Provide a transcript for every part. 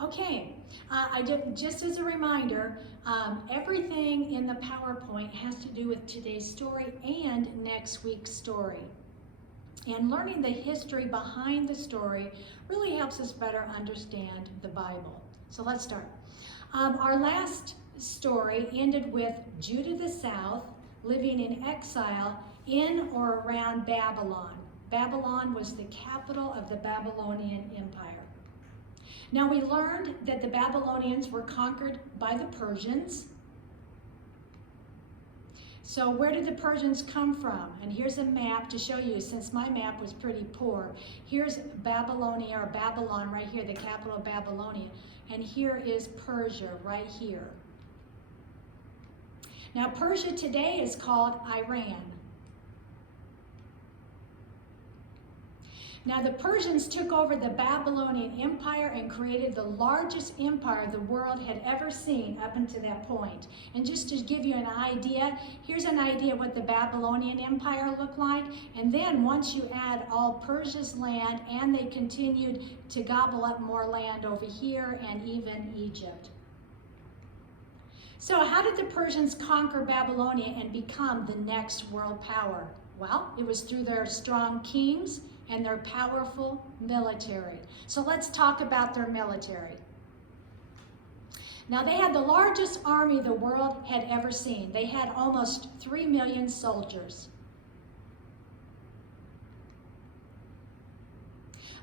Okay, just as a reminder, everything in the PowerPoint has to do with today's story and next week's story. And learning the history behind the story really helps us better understand the Bible. So let's start. Our last story ended with Judah the South living in exile in or around Babylon. Babylon was the capital of the Babylonian Empire. Now we learned that the Babylonians were conquered by the Persians. So where did the Persians come from? And here's a map to show you, since my map was pretty poor. Here's Babylonia, or Babylon right here, the capital of Babylonia. And here is Persia right here. Now Persia today is called Iran. Now the Persians took over the Babylonian Empire and created the largest empire the world had ever seen up until that point. And just to give you an idea, here's an idea what the Babylonian Empire looked like. And then once you add all Persia's land, and they continued to gobble up more land over here and even Egypt. So how did the Persians conquer Babylonia and become the next world power? Well, it was through their strong kings and their powerful military. So let's talk about their military. Now they had the largest army the world had ever seen. They had almost 3 million soldiers.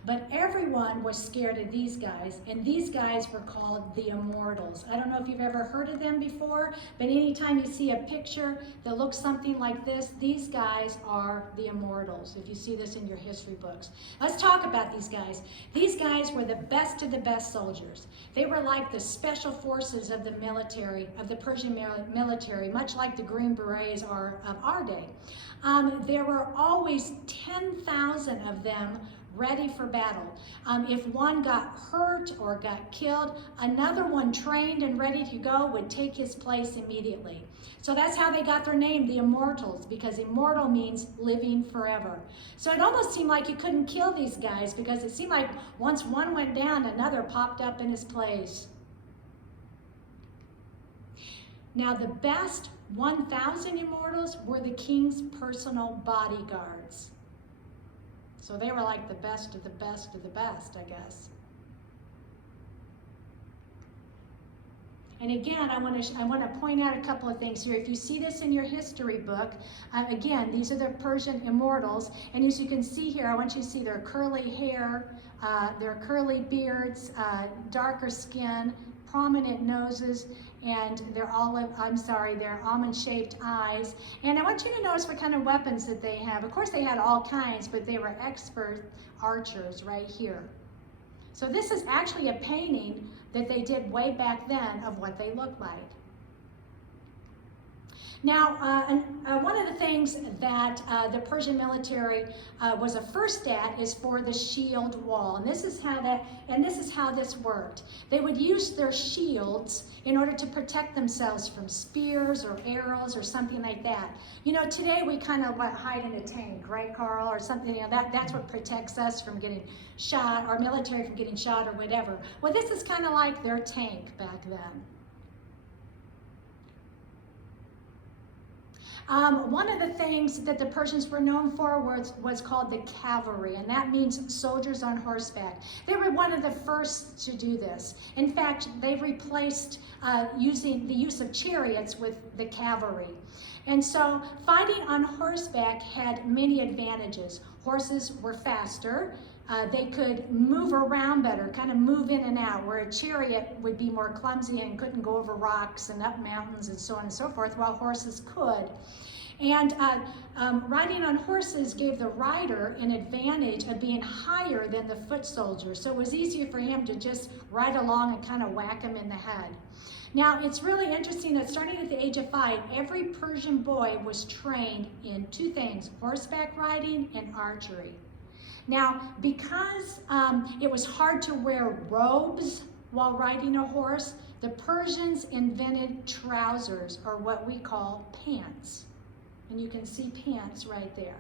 But everyone was scared of these guys, and these guys were called the Immortals. I don't know if you've ever heard of them before, but anytime you see a picture that looks something like this, these guys are the Immortals, if you see this in your history books. Let's talk about these guys. These guys were the best of the best soldiers. They were like the special forces of the military, of the Persian military, much like the Green Berets are of our day. There were always 10,000 of them ready for battle. If one got hurt or got killed, another one trained and ready to go would take his place immediately. So that's how they got their name, the Immortals, because immortal means living forever. So it almost seemed like you couldn't kill these guys, because it seemed like once one went down, another popped up in his place. Now the best 1,000 Immortals were the king's personal bodyguards. So they were like the best of the best of the best, I guess. And again, I want to point out a couple of things here. If you see this in your history book, again, these are the Persian Immortals. And as you can see here, I want you to see their curly hair, their curly beards, darker skin, prominent noses, and their almond-shaped eyes. And I want you to notice what kind of weapons that they have. Of course, they had all kinds, but they were expert archers right here. So this is actually a painting that they did way back then of what they looked like. Now, one of the things that the Persian military was a first at is for the shield wall, and this is how this worked. They would use their shields in order to protect themselves from spears or arrows or something like that. You know, today we kind of hide in a tank, right, Carl, or something. You know, that's what protects us from getting shot, our military from getting shot or whatever. Well, this is kind of like their tank back then. One of the things that the Persians were known for was called the Cavalry, and that means soldiers on horseback. They were one of the first to do this. In fact, they replaced using the use of chariots with the cavalry. And so fighting on horseback had many advantages. Horses were faster. They could move around better, kind of move in and out, where a chariot would be more clumsy and couldn't go over rocks and up mountains and so on and so forth, while horses could. And riding on horses gave the rider an advantage of being higher than the foot soldier. So it was easier for him to just ride along and kind of whack him in the head. Now, it's really interesting that starting at the age of 5, every Persian boy was trained in 2 things, horseback riding and archery. Now, because it was hard to wear robes while riding a horse, the Persians invented trousers, or what we call pants. And you can see pants right there,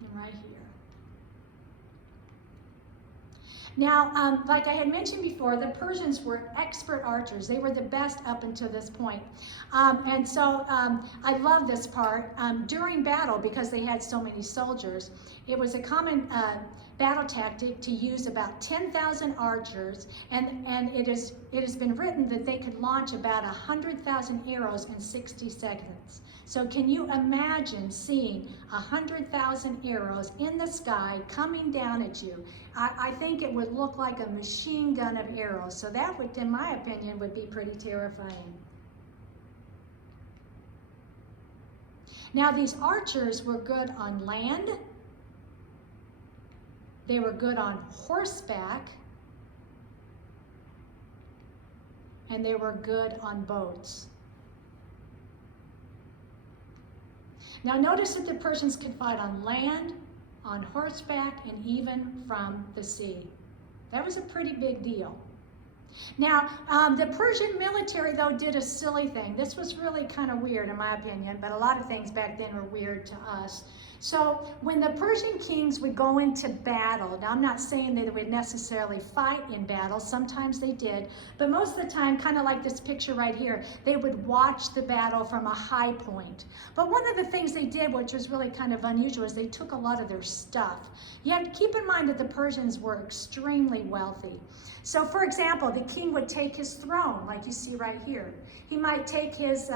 and right here. Now, like I had mentioned before, the Persians were expert archers. They were the best up until this point. And so I love this part. During battle, because they had so many soldiers, it was a common battle tactic to use about 10,000 archers, and it has been written that they could launch about 100,000 arrows in 60 seconds. So can you imagine seeing 100,000 arrows in the sky coming down at you? I think it would look like a machine gun of arrows. So that would, in my opinion, would be pretty terrifying. Now these archers were good on land. They were good on horseback. And they were good on boats. Now notice that the Persians could fight on land, on horseback, and even from the sea. That was a pretty big deal. Now, the Persian military, though, did a silly thing. This was really kind of weird, in my opinion, but a lot of things back then were weird to us. So when the Persian kings would go into battle, now I'm not saying that they would necessarily fight in battle, sometimes they did, but most of the time, kind of like this picture right here, they would watch the battle from a high point. But one of the things they did, which was really kind of unusual, is they took a lot of their stuff. You have to keep in mind that the Persians were extremely wealthy. So for example, the king would take his throne, like you see right here. He might take his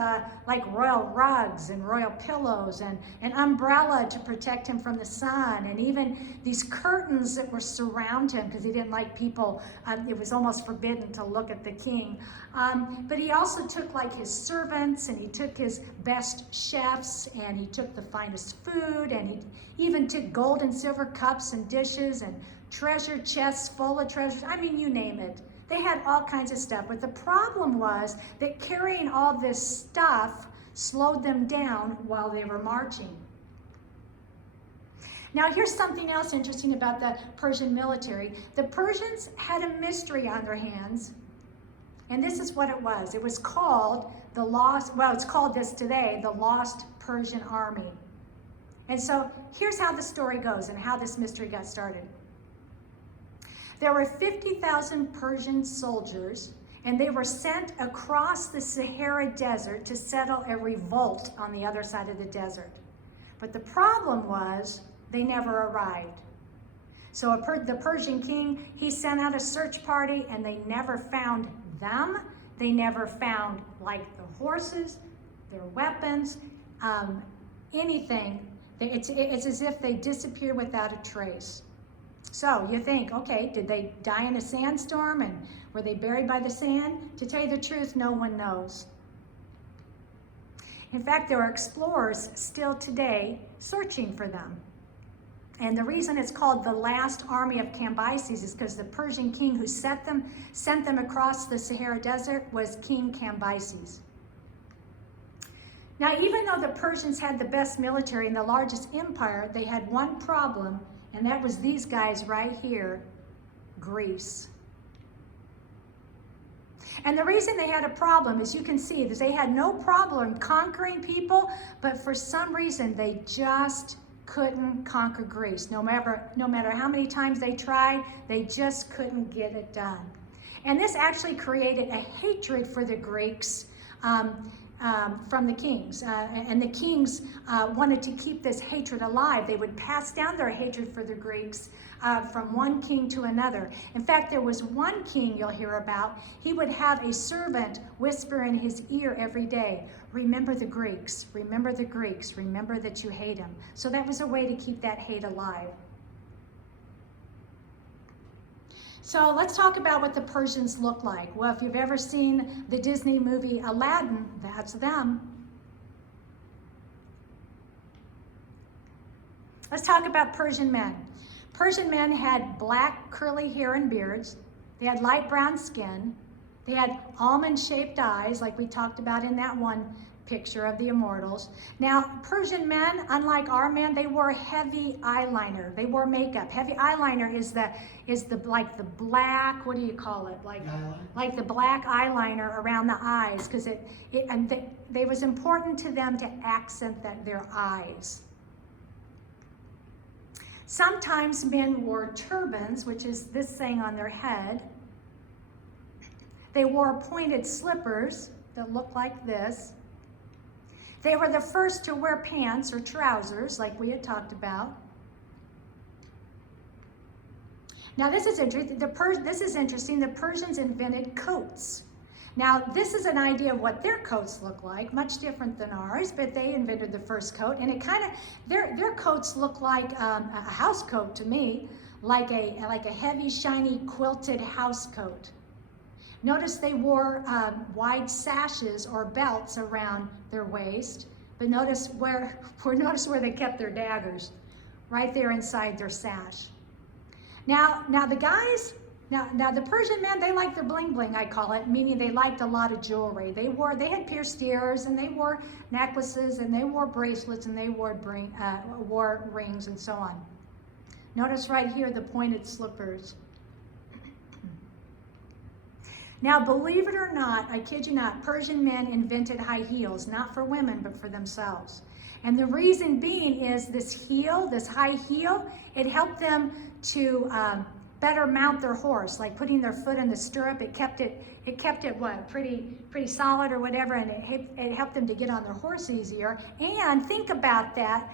like royal rugs and royal pillows and an umbrella to protect him from the sun, and even these curtains that were surround him because he didn't like people, it was almost forbidden to look at the king. But he also took like his servants, and he took his best chefs, and he took the finest food, and he even took gold and silver cups and dishes and treasure chests full of treasures. I mean, you name it. They had all kinds of stuff. But the problem was that carrying all this stuff slowed them down while they were marching. Now, here's something else interesting about the Persian military. The Persians had a mystery on their hands, and this is what it was. It was called the lost, well, it's called this today, the Lost Persian Army. And so here's how the story goes and how this mystery got started. There were 50,000 Persian soldiers, and they were sent across the Sahara Desert to settle a revolt on the other side of the desert. But the problem was they never arrived. So the Persian king, he sent out a search party, and they never found them. They never found like the horses, their weapons, anything. It's as if they disappeared without a trace. So you think, okay, did they die in a sandstorm, and were they buried by the sand? To tell you the truth, no one knows. In fact, there are explorers still today searching for them. And the reason it's called the last army of Cambyses is because the Persian king who sent them across the Sahara Desert was King Cambyses. Now, even though the Persians had the best military and the largest empire, they had one problem, and that was these guys right here, Greece. And the reason they had a problem, as you can see, is they had no problem conquering people, but for some reason they just couldn't conquer Greece. No matter how many times they tried, they just couldn't get it done. And this actually created a hatred for the Greeks from the kings. And the kings wanted to keep this hatred alive. They would pass down their hatred for the Greeks from one king to another. In fact, there was one king you'll hear about. He would have a servant whisper in his ear every day, "Remember the Greeks, remember the Greeks, remember that you hate them." So that was a way to keep that hate alive. So let's talk about what the Persians look like. Well, if you've ever seen the Disney movie Aladdin, that's them. Let's talk about Persian men. Persian men had black curly hair and beards. They had light brown skin. They had almond-shaped eyes, like we talked about in that one picture of the Immortals. Now, Persian men, unlike our men, they wore heavy eyeliner. They wore makeup. Heavy eyeliner is the like the black, what do you call it? Like the black eyeliner around the eyes, because it was important to them to accent their eyes. Sometimes men wore turbans, which is this thing on their head. They wore pointed slippers that looked like this. They were the first to wear pants or trousers, like we had talked about. Now this is interesting. The Persians invented coats. Now this is an idea of what their coats look like, much different than ours, but they invented the first coat, and it kind of, their coats look like a house coat to me, like a heavy, shiny, quilted house coat. Notice they wore wide sashes or belts around their waist, but notice where they kept their daggers, right there inside their sash. Now the guys, now the Persian men, they liked their bling bling, I call it, meaning they liked a lot of jewelry. They had pierced ears, and they wore necklaces, and they wore bracelets, and they wore rings, and so on. Notice right here the pointed slippers. Now, believe it or not, I kid you not, Persian men invented high heels, not for women, but for themselves. And the reason being is this high heel, it helped them to better mount their horse, like putting their foot in the stirrup. It kept it what, pretty solid or whatever, and it helped them to get on their horse easier. And think about that.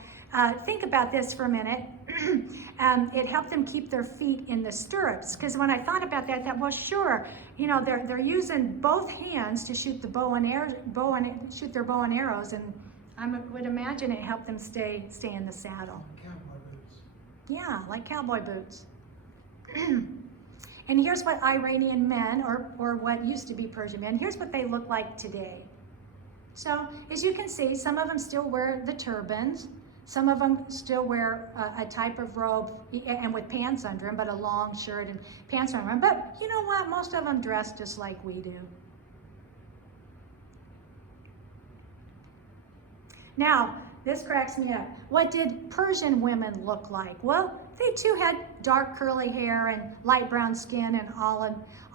Think about this for a minute. It helped them keep their feet in the stirrups. Because when I thought about that, I thought, well, sure, you know, they're using both hands to shoot the shoot their bow and arrows, and I would imagine it helped them stay in the saddle. Cowboy boots. Yeah, like cowboy boots. And here's what Iranian men, or what used to be Persian men, here's what they look like today. So, as you can see, some of them still wear the turbans. Some of them still wear a type of robe, and with pants under them, but a long shirt and pants under them. But you know what? Most of them dress just like we do. Now, this cracks me up. What did Persian women look like? Well, they too had dark curly hair and light brown skin and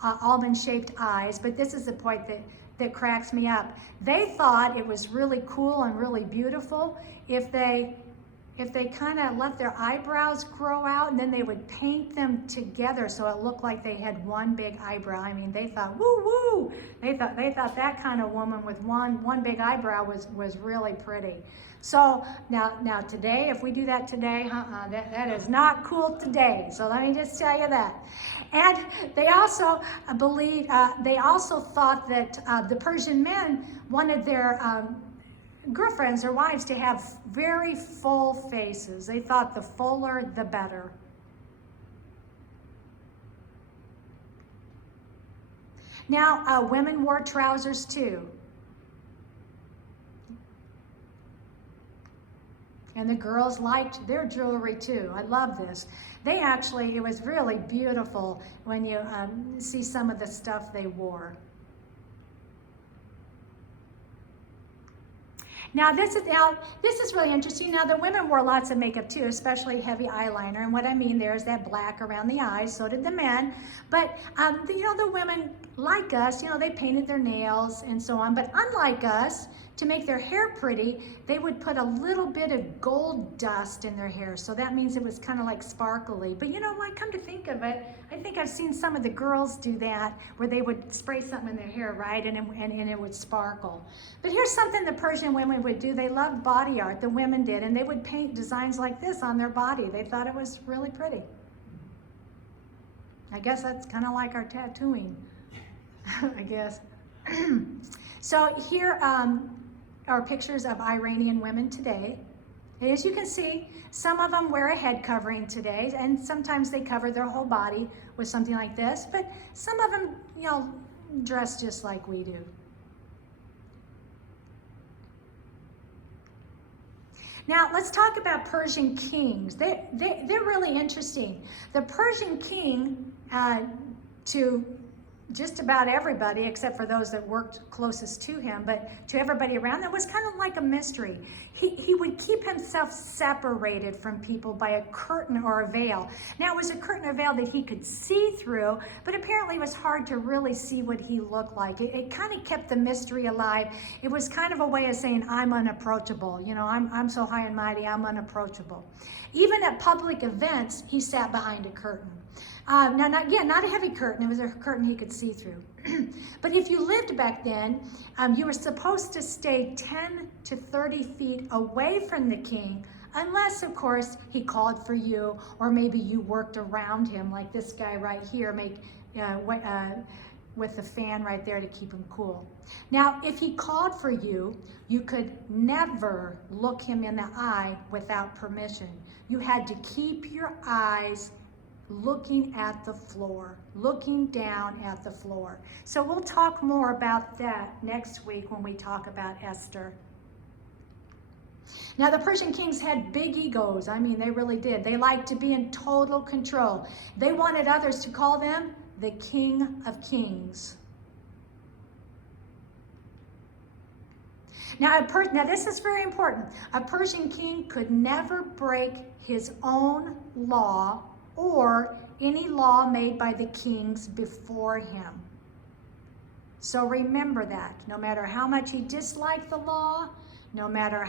almond-shaped eyes, but this is the point that cracks me up. They thought it was really cool and really beautiful if they kind of let their eyebrows grow out, and then they would paint them together so it looked like they had one big eyebrow. I mean, they thought, woo woo. They thought that kind of woman with one big eyebrow was really pretty. So now today, if we do that today, that is not cool today. So let me just tell you that. And they also thought that the Persian men wanted their girlfriends or wives to have very full faces. They thought the fuller, the better. Now, women wore trousers too. And the girls liked their jewelry too. I love this. It was really beautiful when you see some of the stuff they wore. Now this is really interesting. Now the women wore lots of makeup too, especially heavy eyeliner. And what I mean there is that black around the eyes. So did the men. But the women, like us, they painted their nails and so on. But unlike us, to make their hair pretty, they would put a little bit of gold dust in their hair. So that means it was kind of like sparkly. But you know what, come to think of it, I think I've seen some of the girls do that, where they would spray something in their hair, right, and it would sparkle. But here's something the Persian women would do. They loved body art, the women did, and they would paint designs like this on their body. They thought it was really pretty. I guess that's kind of like our tattooing, I guess. So here are pictures of Iranian women today. And as you can see, some of them wear a head covering today, and sometimes they cover their whole body with something like this, but some of them, dress just like we do. Now, let's talk about Persian kings. They're really interesting. The Persian king, to just about everybody, except for those that worked closest to him, but to everybody around, it was kind of like a mystery. He would keep himself separated from people by a curtain or a veil. Now, it was a curtain or veil that he could see through, but apparently it was hard to really see what he looked like. It kind of kept the mystery alive. It was kind of a way of saying, I'm unapproachable. You know, I'm so high and mighty, I'm unapproachable. Even at public events, he sat behind a curtain. Not a heavy curtain. It was a curtain he could see through. But if you lived back then, you were supposed to stay 10 to 30 feet away from the king, unless, of course, he called for you, or maybe you worked around him, like this guy right here, with the fan right there to keep him cool. Now, if he called for you, you could never look him in the eye without permission. You had to keep your eyes looking at the floor, looking down at the floor. So we'll talk more about that next week when we talk about Esther. Now, the Persian kings had big egos. I mean, they really did. They liked to be in total control. They wanted others to call them the King of Kings. Now, this is very important. A Persian king could never break his own law or any law made by the kings before him. So remember that. No matter how much he disliked the law, no matter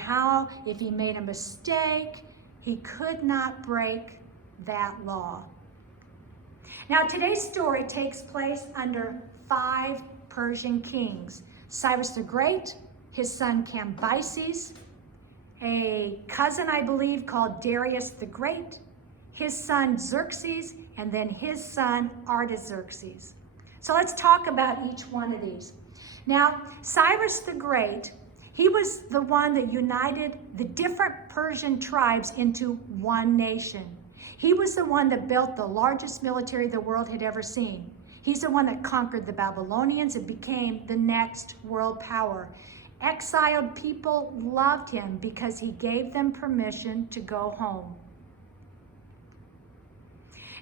if he made a mistake, he could not break that law. Now, today's story takes place under 5 Persian kings. Cyrus the Great, his son Cambyses, a cousin, I believe, called Darius the Great, his son Xerxes, and then his son Artaxerxes. So let's talk about each one of these. Now, Cyrus the Great, he was the one that united the different Persian tribes into one nation. He was the one that built the largest military the world had ever seen. He's the one that conquered the Babylonians and became the next world power. Exiled people loved him because he gave them permission to go home.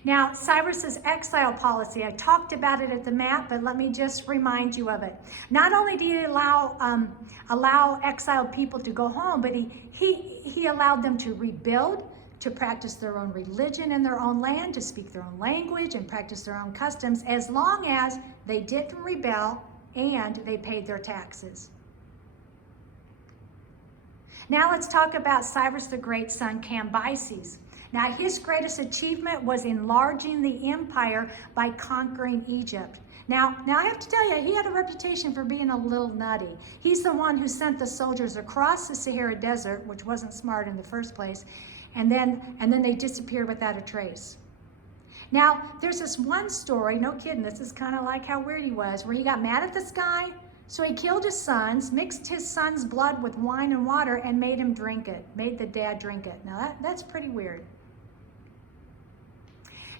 Now, Cyrus's exile policy, I talked about it at the map, but let me just remind you of it. Not only did he allow exiled people to go home, but he allowed them to rebuild, to practice their own religion in their own land, to speak their own language and practice their own customs, as long as they didn't rebel and they paid their taxes. Now let's talk about Cyrus the Great's son, Cambyses. Now, his greatest achievement was enlarging the empire by conquering Egypt. Now I have to tell you, he had a reputation for being a little nutty. He's the one who sent the soldiers across the Sahara Desert, which wasn't smart in the first place, and then they disappeared without a trace. Now, there's this one story, no kidding, this is kind of like how weird he was, where he got mad at this guy, so he killed his sons, mixed his son's blood with wine and water, and made him drink it, made the dad drink it. Now, that's pretty weird.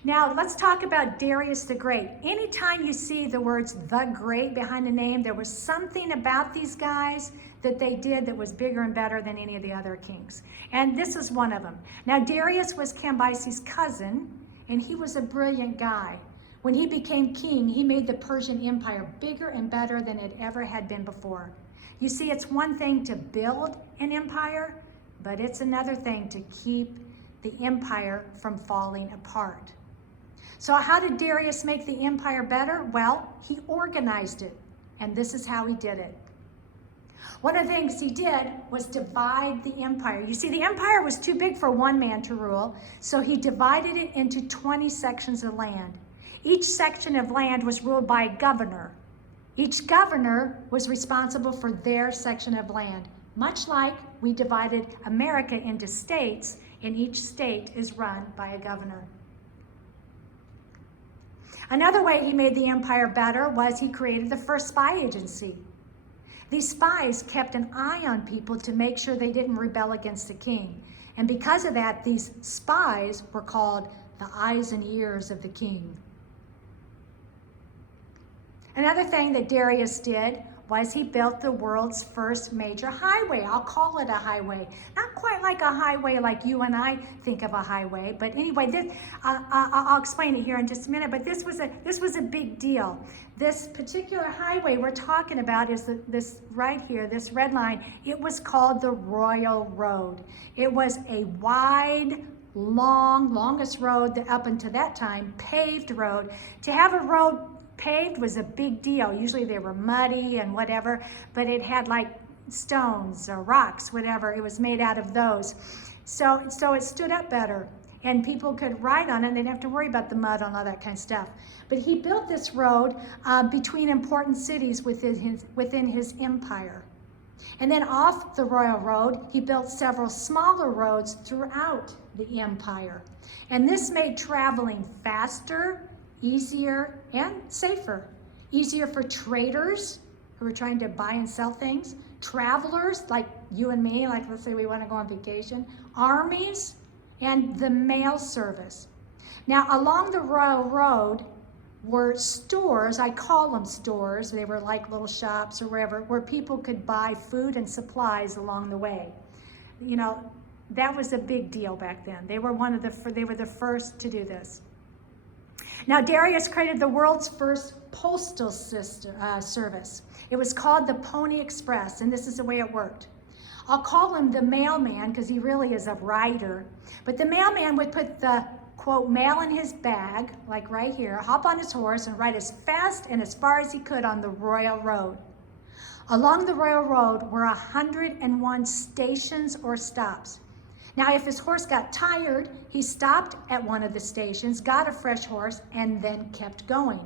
Now, let's talk about Darius the Great. Anytime you see the words "the Great" behind the name, there was something about these guys that they did that was bigger and better than any of the other kings. And this is one of them. Now, Darius was Cambyses' cousin, and he was a brilliant guy. When he became king, he made the Persian Empire bigger and better than it ever had been before. You see, it's one thing to build an empire, but it's another thing to keep the empire from falling apart. So how did Darius make the empire better? Well, he organized it, and this is how he did it. One of the things he did was divide the empire. You see, the empire was too big for one man to rule, so he divided it into 20 sections of land. Each section of land was ruled by a governor. Each governor was responsible for their section of land, much like we divided America into states, and each state is run by a governor. Another way he made the empire better was he created the first spy agency. These spies kept an eye on people to make sure they didn't rebel against the king. And because of that, these spies were called the eyes and ears of the king. Another thing that Darius did was he built the world's first major highway. I'll call it a highway. Not quite like a highway like you and I think of a highway, but anyway, this, I'll explain it here in just a minute, but this was a big deal. This particular highway we're talking about is this right here, this red line. It was called the Royal Road. It was a wide, longest road that up until that time, paved road. To have a road paved was a big deal. Usually they were muddy and whatever, but it had like stones or rocks, whatever. It was made out of those. So it stood up better and people could ride on it and they didn't have to worry about the mud and all that kind of stuff. But he built this road between important cities within his empire. And then off the Royal Road, he built several smaller roads throughout the empire. And this made traveling faster, easier, and safer. Easier for traders who were trying to buy and sell things, travelers like you and me, like let's say we want to go on vacation, armies, and the mail service. Now along the Royal Road were stores, I call them stores, they were like little shops or wherever, where people could buy food and supplies along the way. You know, that was a big deal back then. They were the first to do this. Now Darius created the world's first postal service. It was called the Pony Express, and this is the way it worked. I'll call him the mailman because he really is a rider. But the mailman would put the, quote, mail in his bag, like right here, hop on his horse and ride as fast and as far as he could on the Royal Road. Along the Royal Road were 101 stations or stops. Now, if his horse got tired, he stopped at one of the stations, got a fresh horse, and then kept going.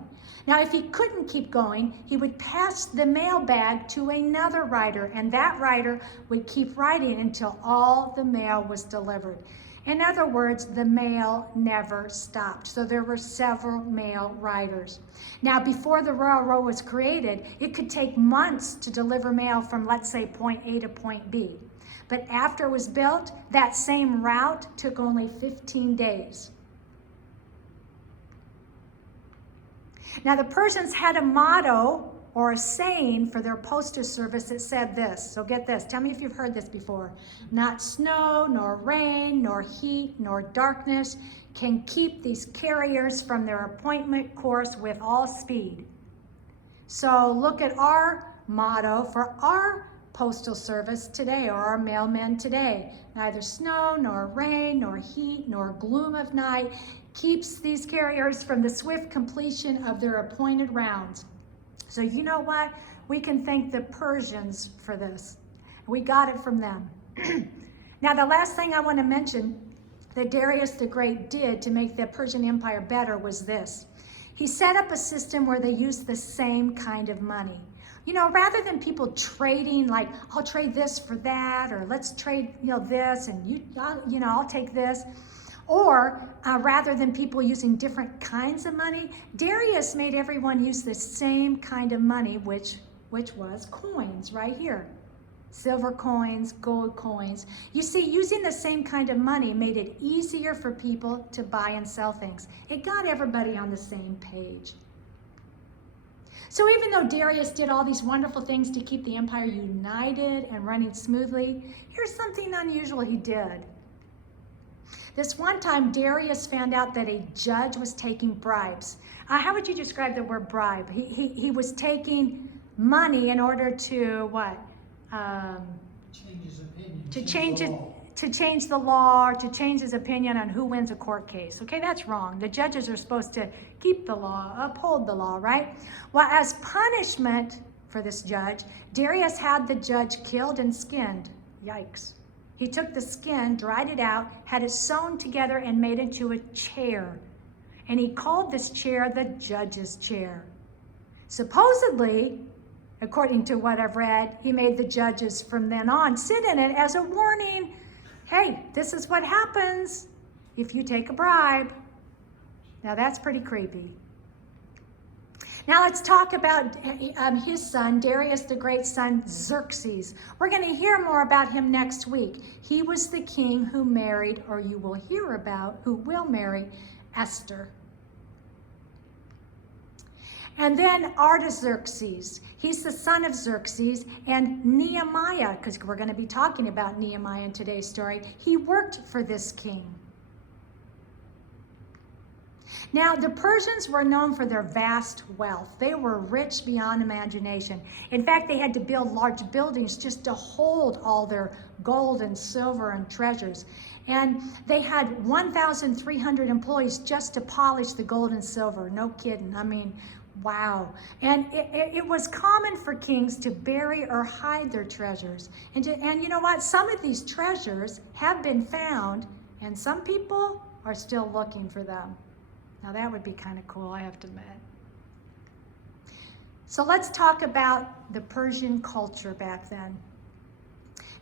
Now, if he couldn't keep going, he would pass the mail bag to another rider, and that rider would keep riding until all the mail was delivered. In other words, the mail never stopped. So there were several mail riders. Now, before the Royal Road was created, it could take months to deliver mail from, let's say, point A to point B. But after it was built, that same route took only 15 days. Now, the Persians had a motto or a saying for their postal service that said this. So get this. Tell me if you've heard this before. Not snow, nor rain, nor heat, nor darkness can keep these carriers from their appointment course with all speed. So look at our motto for our postal service today, or our mailmen today. Neither snow, nor rain, nor heat, nor gloom of night keeps these carriers from the swift completion of their appointed rounds. So you know what? We can thank the Persians for this. We got it from them. Now, the last thing I want to mention that Darius the Great did to make the Persian Empire better was this. He set up a system where they used the same kind of money. You know, rather than people trading, like, I'll trade this for that, or let's trade, this, and I'll take this. Or rather than people using different kinds of money, Darius made everyone use the same kind of money, which was coins right here. Silver coins, gold coins. You see, using the same kind of money made it easier for people to buy and sell things. It got everybody on the same page. So even though Darius did all these wonderful things to keep the empire united and running smoothly, here's something unusual he did. This one time, Darius found out that a judge was taking bribes. How would you describe the word bribe? He was taking money in order to what? Change his opinion. To change the law, or to change his opinion on who wins a court case. Okay, that's wrong. The judges are supposed to keep the law, uphold the law, right? Well, as punishment for this judge, Darius had the judge killed and skinned. Yikes. He took the skin, dried it out, had it sewn together, and made it into a chair. And he called this chair the judge's chair. Supposedly, according to what I've read, he made the judges from then on sit in it as a warning. Hey, this is what happens if you take a bribe. Now that's pretty creepy. Now let's talk about his son, Darius the Great's son, Xerxes. We're going to hear more about him next week. He was the king who married, or you will hear about, who will marry Esther. And then Artaxerxes, he's the son of Xerxes, and Nehemiah, because we're going to be talking about Nehemiah in today's story, he worked for this king. Now, the Persians were known for their vast wealth. They were rich beyond imagination. In fact, they had to build large buildings just to hold all their gold and silver and treasures. And they had 1,300 employees just to polish the gold and silver. No kidding. I mean, wow. And it was common for kings to bury or hide their treasures. And you know what? Some of these treasures have been found, and some people are still looking for them. Now that would be kind of cool, I have to admit. So let's talk about the Persian culture back then.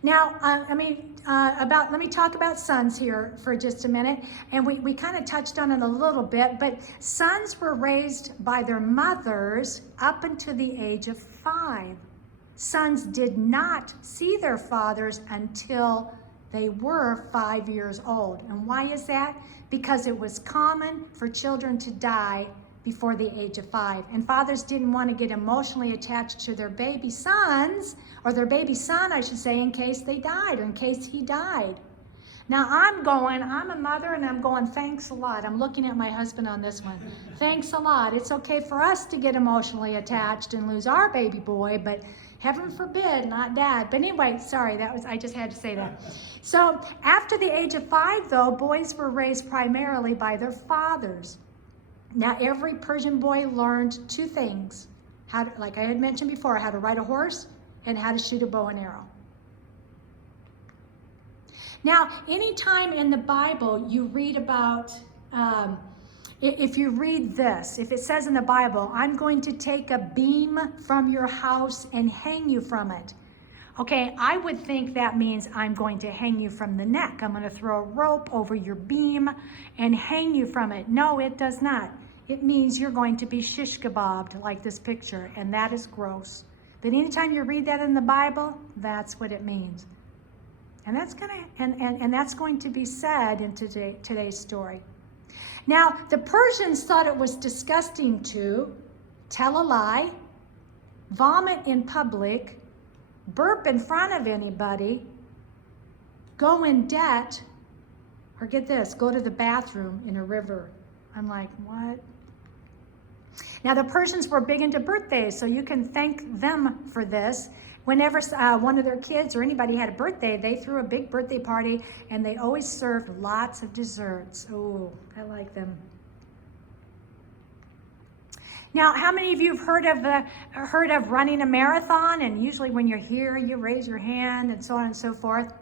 Now, let me talk about sons here for just a minute. And we kind of touched on it a little bit, but sons were raised by their mothers up until the age of 5. Sons did not see their fathers until they were 5 years old. And why is that? Because it was common for children to die before the age of 5. And fathers didn't want to get emotionally attached to their baby sons, or their baby son, I should say, in case they died, or in case he died. Now I'm a mother, and I'm going, thanks a lot. I'm looking at my husband on this one. Thanks a lot. It's okay for us to get emotionally attached and lose our baby boy, but heaven forbid, not dad. But anyway, sorry, I just had to say that. So after the age of 5, though, boys were raised primarily by their fathers. Now, every Persian boy learned 2 things. Like I had mentioned before, how to ride a horse and how to shoot a bow and arrow. Now, anytime in the Bible you read about, if you read this, if it says in the Bible, I'm going to take a beam from your house and hang you from it. Okay, I would think that means I'm going to hang you from the neck. I'm going to throw a rope over your beam and hang you from it. No, it does not. It means you're going to be shish kebabbed like this picture, and that is gross. But anytime you read that in the Bible, that's what it means. And that's going to be said in today's story. Now, the Persians thought it was disgusting to tell a lie, vomit in public, burp in front of anybody, go in debt, or get this, go to the bathroom in a river. I'm like, what? Now, the Persians were big into birthdays, so you can thank them for this. Whenever one of their kids or anybody had a birthday, they threw a big birthday party, and they always served lots of desserts. Oh, I like them. Now, how many of you have heard of running a marathon? And usually when you're here, you raise your hand and so on and so forth.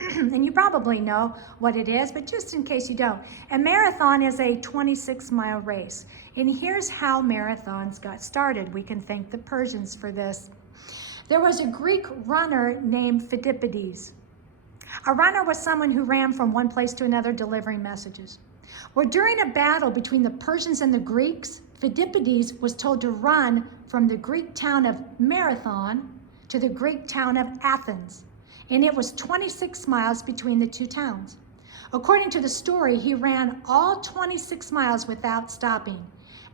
And you probably know what it is, but just in case you don't. A marathon is a 26-mile race. And here's how marathons got started. We can thank the Persians for this. There was a Greek runner named Pheidippides. A runner was someone who ran from one place to another delivering messages. Well, during a battle between the Persians and the Greeks, Pheidippides was told to run from the Greek town of Marathon to the Greek town of Athens. And it was 26 miles between the 2 towns. According to the story, he ran all 26 miles without stopping.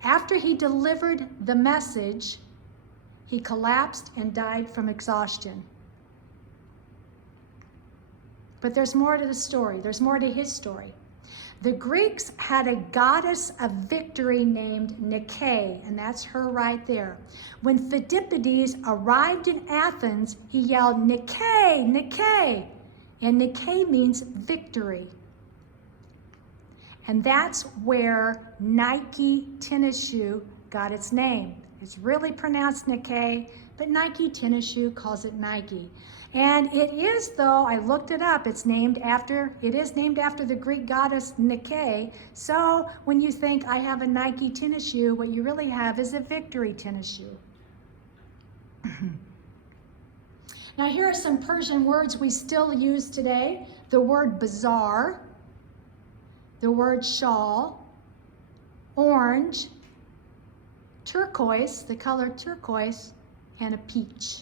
After he delivered the message, he collapsed and died from exhaustion. But there's more to the story. There's more to his story. The Greeks had a goddess of victory named Nike, and that's her right there. When Pheidippides arrived in Athens, he yelled, Nike, Nike, and Nike means victory. And that's where Nike tennis shoe got its name. It's really pronounced Nike, but Nike tennis shoe calls it Nike. And it is, though, I looked it up, it is named after the Greek goddess Nike. So when you think I have a Nike tennis shoe, what you really have is a victory tennis shoe. Now here are some Persian words we still use today. The word bazaar, the word shawl, orange, turquoise, the color turquoise, and a peach.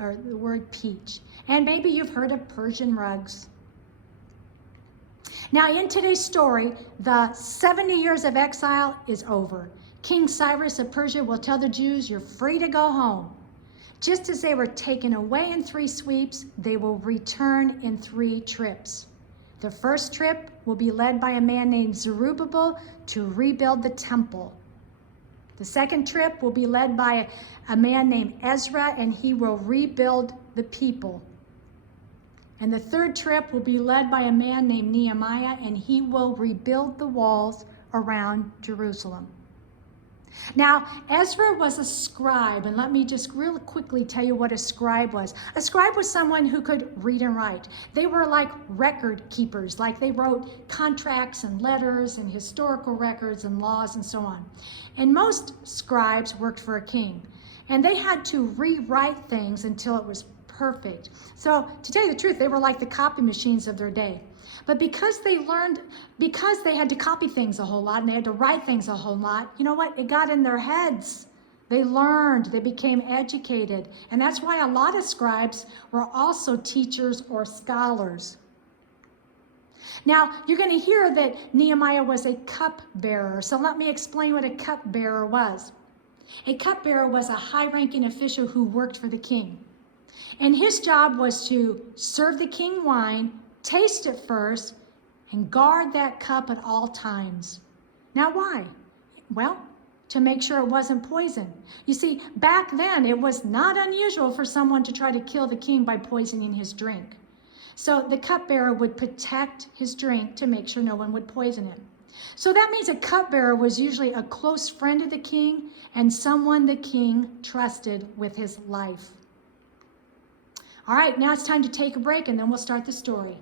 Or the word peach. And maybe you've heard of Persian rugs. Now in today's story, the 70 years of exile is over. King Cyrus of Persia will tell the Jews, you're free to go home. Just as they were taken away in 3 sweeps, they will return in 3 trips. The first trip will be led by a man named Zerubbabel to rebuild the temple. The second trip will be led by a man named Ezra, and he will rebuild the people. And the third trip will be led by a man named Nehemiah, and he will rebuild the walls around Jerusalem. Now, Ezra was a scribe, and let me just real quickly tell you what a scribe was. A scribe was someone who could read and write. They were like record keepers, like they wrote contracts and letters and historical records and laws and so on. And most scribes worked for a king, and they had to rewrite things until it was perfect. So, to tell you the truth, they were like the copy machines of their day. But because they had to copy things a whole lot and they had to write things a whole lot, you know what? It got in their heads. They learned, they became educated. And that's why a lot of scribes were also teachers or scholars. Now, you're going to hear that Nehemiah was a cupbearer. So let me explain what a cupbearer was. A cupbearer was a high-ranking official who worked for the king. And his job was to serve the king wine, taste it first, and guard that cup at all times. Now why? Well, to make sure it wasn't poison. You see, back then it was not unusual for someone to try to kill the king by poisoning his drink. So the cupbearer would protect his drink to make sure no one would poison it. So that means a cupbearer was usually a close friend of the king and someone the king trusted with his life. All right, now it's time to take a break, and then we'll start the story.